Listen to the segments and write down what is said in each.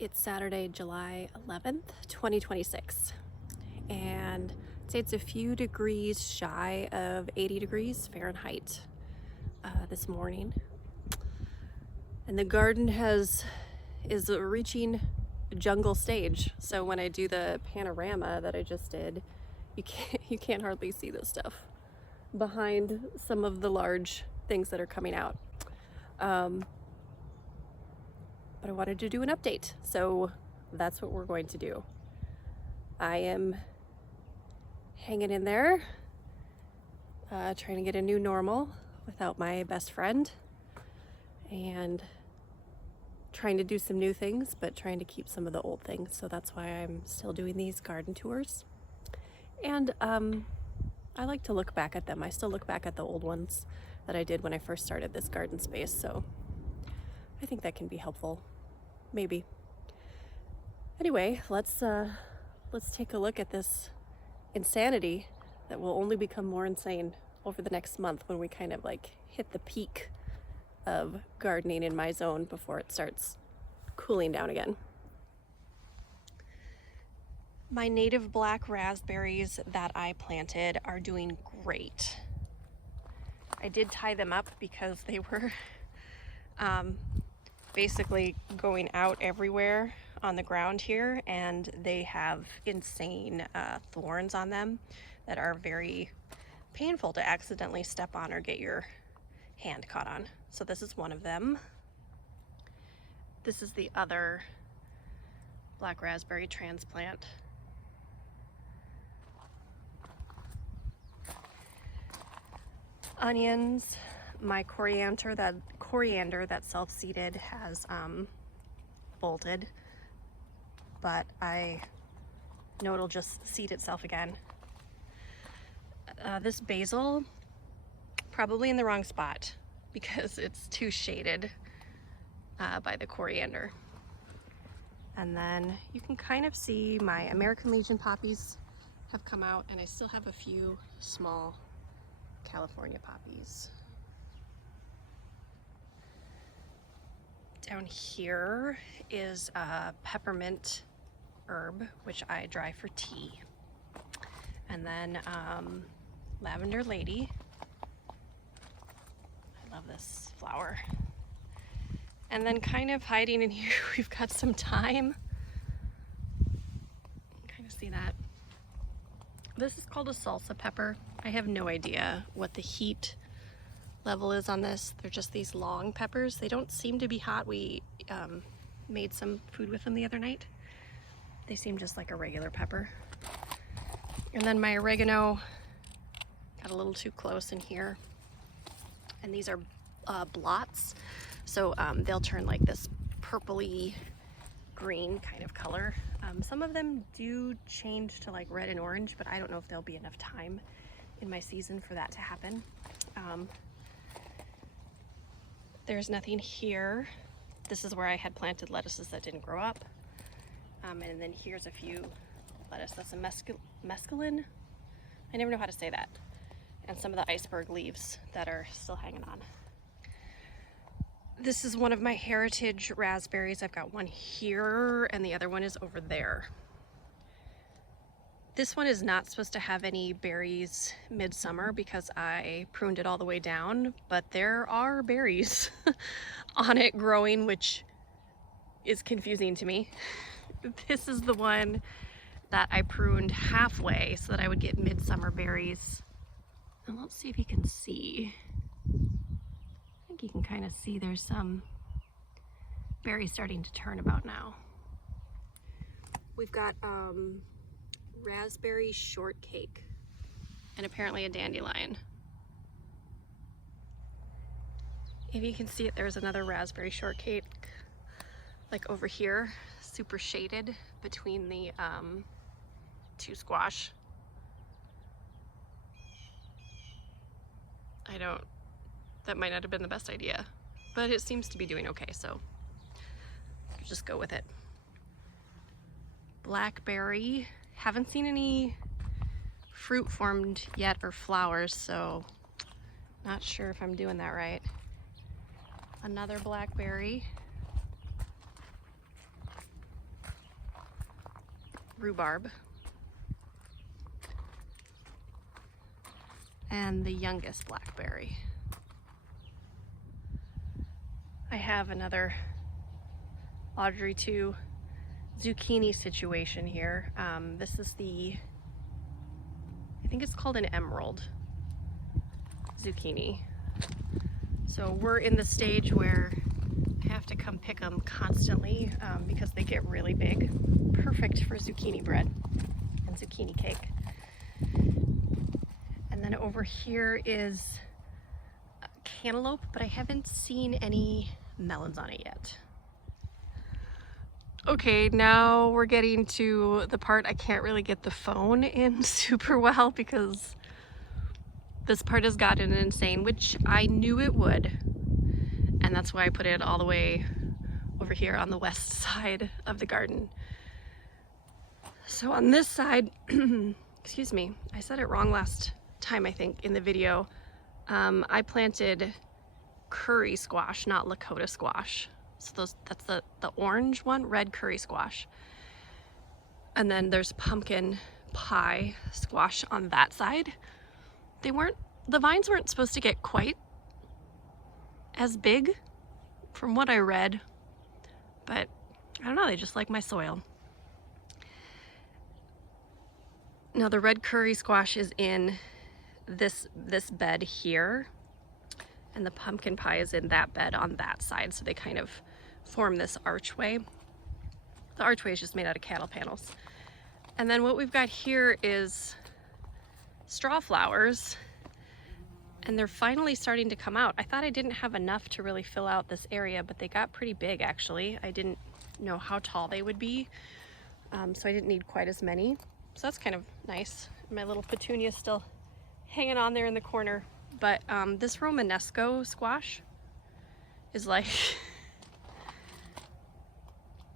It's Saturday, July 11th, 2026, and I'd say it's a few degrees shy of 80 degrees Fahrenheit this morning. And the garden is reaching jungle stage. So when I do the panorama that I just did, you can't hardly see this stuff behind some of the large things that are coming out. But I wanted to do an update, so that's what we're going to do. I am hanging in there, trying to get a new normal without my best friend, and trying to do some new things, but trying to keep some of the old things. So that's why I'm still doing these garden tours. And I like to look back at them. I still look back at the old ones that I did when I first started this garden space, so I think that can be helpful, maybe. Anyway, let's take a look at this insanity that will only become more insane over the next month when we kind of like hit the peak of gardening in my zone before it starts cooling down again. My native black raspberries that I planted are doing great. I did tie them up because they were basically going out everywhere on the ground here, and they have insane thorns on them that are very painful to accidentally step on or get your hand caught on. So this is one of them. This is the other black raspberry transplant. Onions, my coriander that self-seeded has bolted, but I know it'll just seed itself again. This basil, probably in the wrong spot because it's too shaded by the coriander. And then you can kind of see my American Legion poppies have come out, and I still have a few small California poppies. Down here is a peppermint herb, which I dry for tea. And then lavender lady. I love this flower. And then kind of hiding in here, we've got some thyme. Kind of see that. This is called a salsa pepper. I have no idea what the heat level is on this. They're just these long peppers. They don't seem to be hot. We made some food with them the other night. They seem just like a regular pepper. And then my oregano got a little too close in here. And these are blots. So they'll turn like this purpley green kind of color. Some of them do change to like red and orange, but I don't know if there'll be enough time in my season for that to happen. There's nothing here. This is where I had planted lettuces that didn't grow up. And then here's a few lettuce. That's a mescaline. I never know how to say that. And some of the iceberg leaves that are still hanging on. This is one of my heritage raspberries. I've got one here and the other one is over there. This one is not supposed to have any berries midsummer because I pruned it all the way down, but there are berries on it growing, which is confusing to me. This is the one that I pruned halfway so that I would get midsummer berries. And let's see if you can see. I think you can kind of see there's some berries starting to turn about now. We've got raspberry shortcake and apparently a dandelion. If you can see it, there's another raspberry shortcake like over here, super shaded between the two squash. That might not have been the best idea, but it seems to be doing okay, so just go with it. Blackberry, haven't seen any fruit formed yet or flowers, so not sure if I'm doing that right. Another blackberry. rhubarb. And the youngest blackberry. I have another Audrey 2 zucchini situation here. This is I think it's called an emerald zucchini. So we're in the stage where I have to come pick them constantly because they get really big. Perfect for zucchini bread and zucchini cake. And then over here is cantaloupe, but I haven't seen any melons on it yet. Okay, now we're getting to the part I can't really get the phone in super well because this part has gotten insane, which I knew it would. And that's why I put it all the way over here on the west side of the garden. So on this side, excuse me, I said it wrong last time, I think, in the video. I planted curry squash, not Lakota squash. So that's the orange one, red curry squash. And then there's pumpkin pie squash on that side. The vines weren't supposed to get quite as big from what I read, but I don't know, they just like my soil. Now the red curry squash is in this bed here, and the pumpkin pie is in that bed on that side, so they kind of form this archway. The archway is just made out of cattle panels. And then what we've got here is straw flowers, and they're finally starting to come out. I thought I didn't have enough to really fill out this area, but they got pretty big actually. I didn't know how tall they would be, so I didn't need quite as many. So that's kind of nice. My little petunia is still hanging on there in the corner. But this Romanesco squash is like,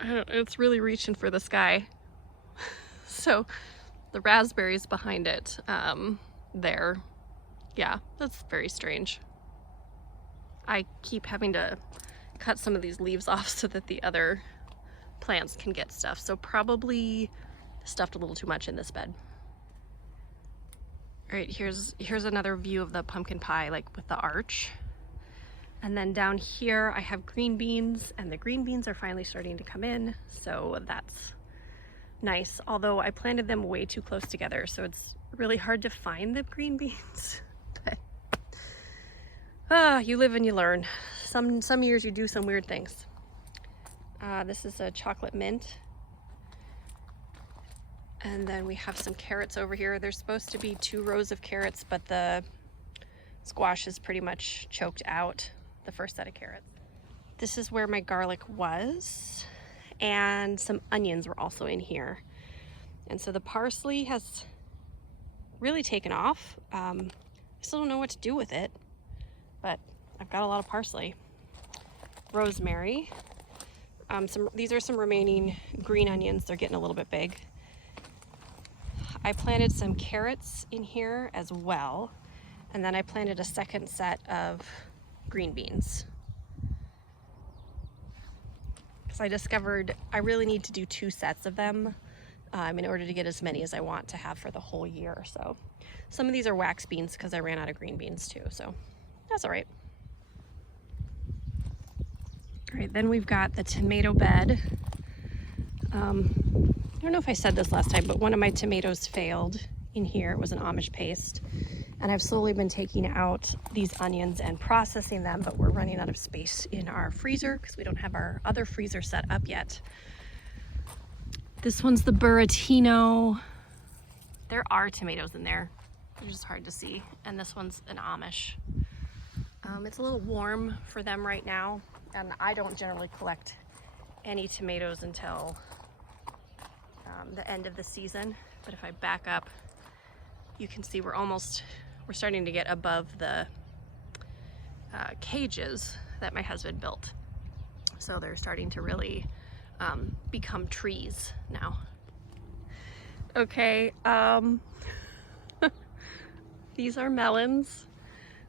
I don't know, it's really reaching for the sky. So the raspberries behind it, there, yeah, that's very strange. I keep having to cut some of these leaves off so that the other plants can get stuff. So probably stuffed a little too much in this bed. All right, here's another view of the pumpkin pie, like with the arch. And then down here I have green beans, and the green beans are finally starting to come in, so that's nice. Although I planted them way too close together, so it's really hard to find the green beans. But you live and you learn. Some years you do some weird things. This is a chocolate mint. And then we have some carrots over here. There's supposed to be 2 rows of carrots, but the squash is pretty much choked out the first set of carrots. This is where my garlic was, and some onions were also in here. And so the parsley has really taken off. I still don't know what to do with it, but I've got a lot of parsley. Rosemary. These are some remaining green onions. They're getting a little bit big. I planted some carrots in here as well, and then I planted a second set of green beans. Because I discovered I really need to do 2 sets of them in order to get as many as I want to have for the whole year. So some of these are wax beans because I ran out of green beans too, so that's all right. All right, then we've got the tomato bed. I don't know if I said this last time, but one of my tomatoes failed in here. It was an Amish paste. And I've slowly been taking out these onions and processing them, but we're running out of space in our freezer because we don't have our other freezer set up yet. This one's the Buratino. There are tomatoes in there. They're just hard to see. And this one's an Amish. It's a little warm for them right now, and I don't generally collect any tomatoes until the end of the season. But if I back up, you can see we're starting to get above the cages that my husband built. So they're starting to really become trees now. Okay, these are melons.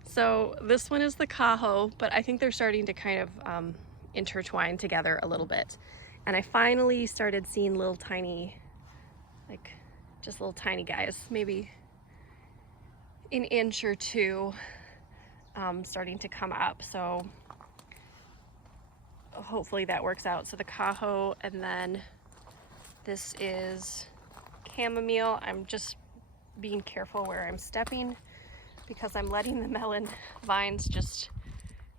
So this one is the Cajo, but I think they're starting to kind of intertwine together a little bit. And I finally started seeing little tiny like just little tiny guys, maybe an inch or two, starting to come up. So hopefully that works out. So the Cajo, and then this is chamomile. I'm just being careful where I'm stepping because I'm letting the melon vines just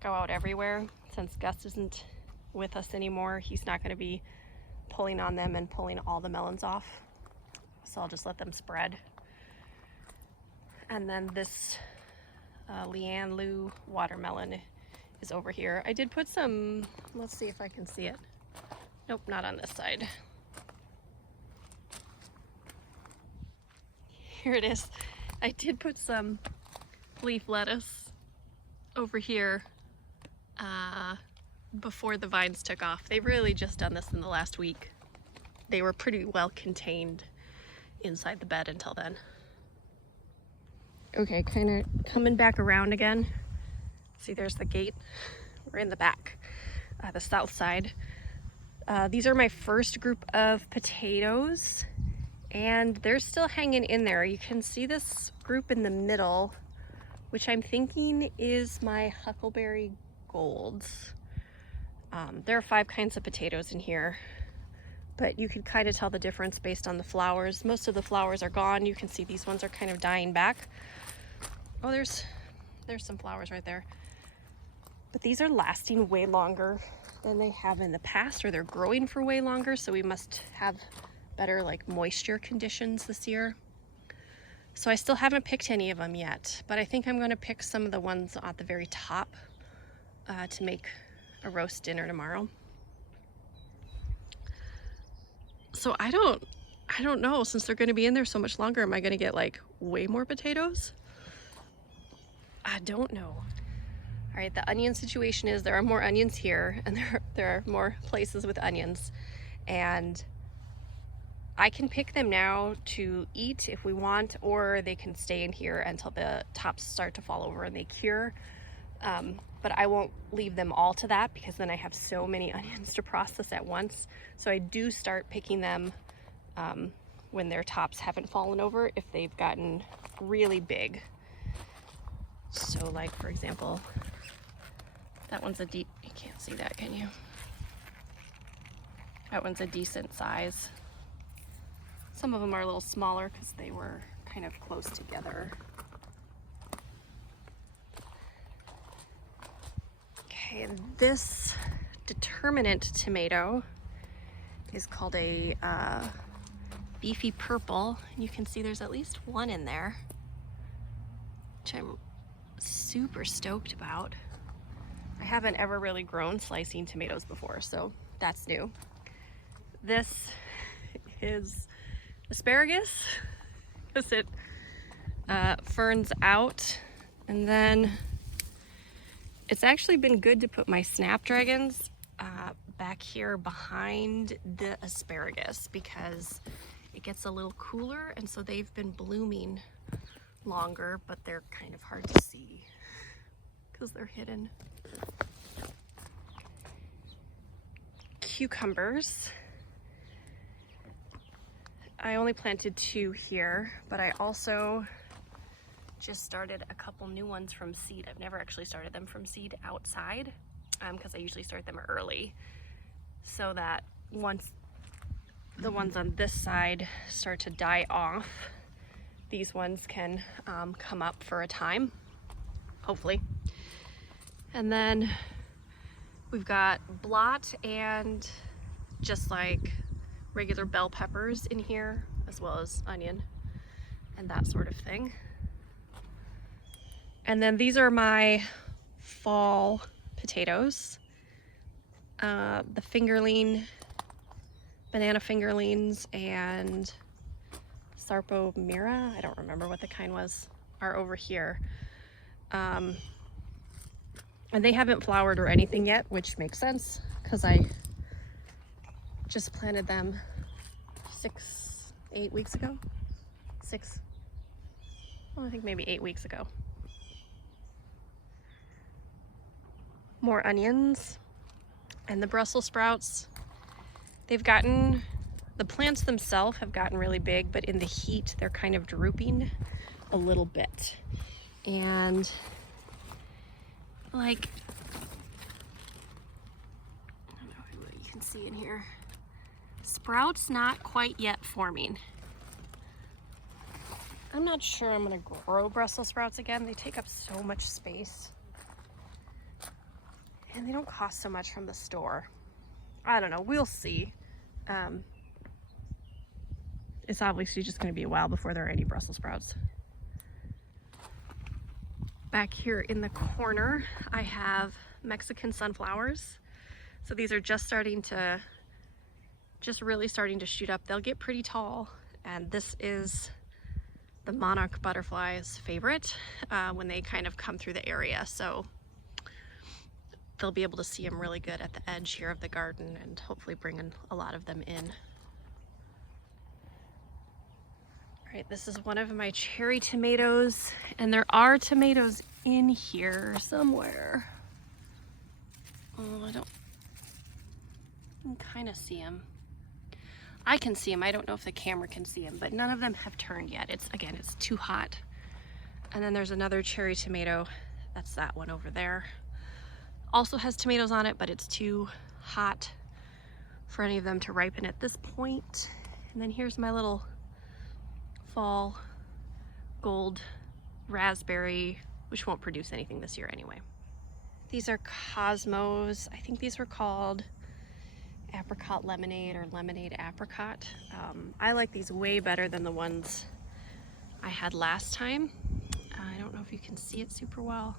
go out everywhere. Since Gus isn't with us anymore, he's not going to be pulling on them and pulling all the melons off. So I'll just let them spread. And then this Lian Lu watermelon is over here. I did put some, let's see if I can see it. Nope, not on this side. Here it is. I did put some leaf lettuce over here before the vines took off. They've really just done this in the last week. They were pretty well contained inside the bed until then. Okay, kind of coming back around again. See, there's the gate. We're in the back, the south side. These are my first group of potatoes, and they're still hanging in there. You can see this group in the middle, which I'm thinking is my Huckleberry Golds. There are 5 kinds of potatoes in here, but you can kind of tell the difference based on the flowers. Most of the flowers are gone. You can see these ones are kind of dying back. Oh, there's some flowers right there. But these are lasting way longer than they have in the past, or they're growing for way longer, so we must have better like moisture conditions this year. So I still haven't picked any of them yet, but I think I'm going to pick some of the ones at the very top to make a roast dinner tomorrow. So I don't know, since they're going to be in there so much longer, am I going to get like way more potatoes? I don't know. All right, the onion situation is there are more onions here, and there are more places with onions, and I can pick them now to eat if we want, or they can stay in here until the tops start to fall over and they cure. But I won't leave them all to that because then I have so many onions to process at once. So I do start picking them when their tops haven't fallen over, if they've gotten really big. So like, for example, that one's you can't see that, can you? That one's a decent size. Some of them are a little smaller because they were kind of close together. Okay, this determinant tomato is called a beefy purple. You can see there's at least one in there, which I'm super stoked about. I haven't ever really grown slicing tomatoes before, so that's new. This is asparagus because it ferns out, and then it's actually been good to put my snapdragons back here behind the asparagus because it gets a little cooler, and so they've been blooming longer, but they're kind of hard to see because they're hidden. Cucumbers. I only planted 2 here, but I also just started a couple new ones from seed. I've never actually started them from seed outside because I usually start them early, so that once the ones on this side start to die off, these ones can come up for a time, hopefully. And then we've got blot and just like regular bell peppers in here, as well as onion and that sort of thing. And then these are my fall potatoes. The fingerling, banana fingerlings, and Sarpomira, I don't remember what the kind was, are over here. And they haven't flowered or anything yet, which makes sense because I just planted them 8 weeks ago. I think maybe 8 weeks ago. More onions, and the Brussels sprouts. They've gotten The plants themselves have gotten really big, but in the heat, they're kind of drooping a little bit. And like, I don't know what you can see in here. Sprouts not quite yet forming. I'm not sure I'm gonna grow Brussels sprouts again. They take up so much space. And they don't cost so much from the store. I don't know, we'll see. It's obviously just gonna be a while before there are any Brussels sprouts. Back here in the corner, I have Mexican sunflowers. So these are just really starting to shoot up. They'll get pretty tall, and this is the monarch butterfly's favorite when they kind of come through the area. So they'll be able to see them really good at the edge here of the garden and hopefully bring a lot of them in. All right, this is one of my cherry tomatoes, and there are tomatoes in here somewhere. Oh, I can kind of see them. I can see them. I don't know if the camera can see them, but none of them have turned yet. It's too hot. And then there's another cherry tomato. That's that one over there. Also has tomatoes on it, but it's too hot for any of them to ripen at this point. And then here's my little fall gold raspberry, which won't produce anything this year anyway. These are Cosmos. I think these were called apricot lemonade or lemonade apricot. I like these way better than the ones I had last time. I don't know if you can see it super well.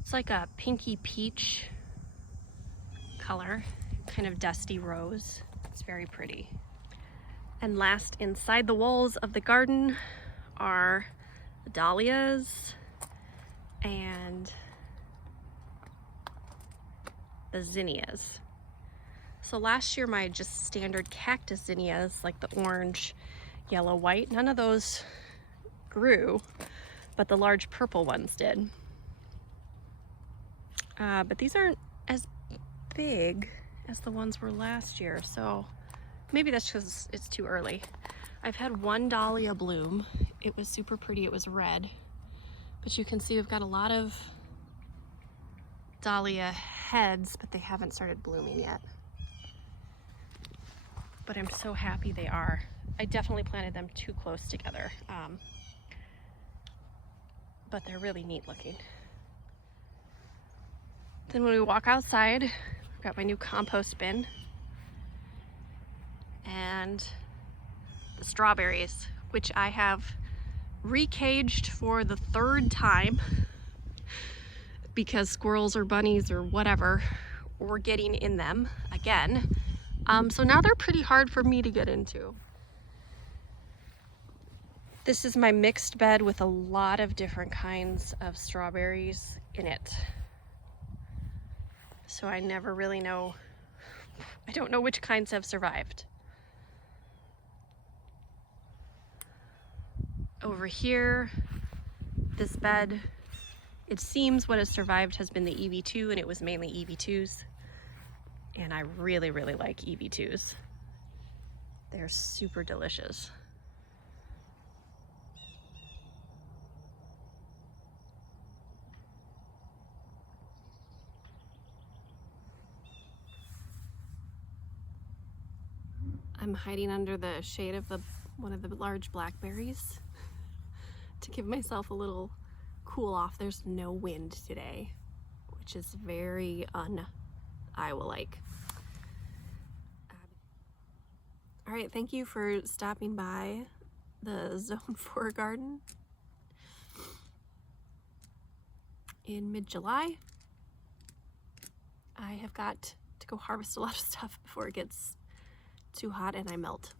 It's like a pinky peach color, kind of dusty rose. It's very pretty. And last, inside the walls of the garden are the dahlias and the zinnias. So last year, my just standard cactus zinnias, like the orange, yellow, white, none of those grew, but the large purple ones did. But these aren't as big as the ones were last year, so maybe that's because it's too early. I've had one dahlia bloom. It was super pretty. It was red. But you can see we've got a lot of dahlia heads, but they haven't started blooming yet. But I'm so happy they are. I definitely planted them too close together. But they're really neat looking. Then when we walk outside, I've got my new compost bin. And the strawberries, which I have recaged for the 3rd time because squirrels or bunnies or whatever were getting in them again. So now they're pretty hard for me to get into. This is my mixed bed with a lot of different kinds of strawberries in it. So I never really know, I don't know which kinds have survived. Over here, this bed, it seems what has survived has been the EV2, and it was mainly EV2s. And I really, really like EV2s. They're super delicious. I'm hiding under the shade of one of the large blackberries to give myself a little cool off. There's no wind today, which is very un-Iowa-like. All right, thank you for stopping by the Zone 4 garden in mid-July. I have got to go harvest a lot of stuff before it gets too hot and I melt.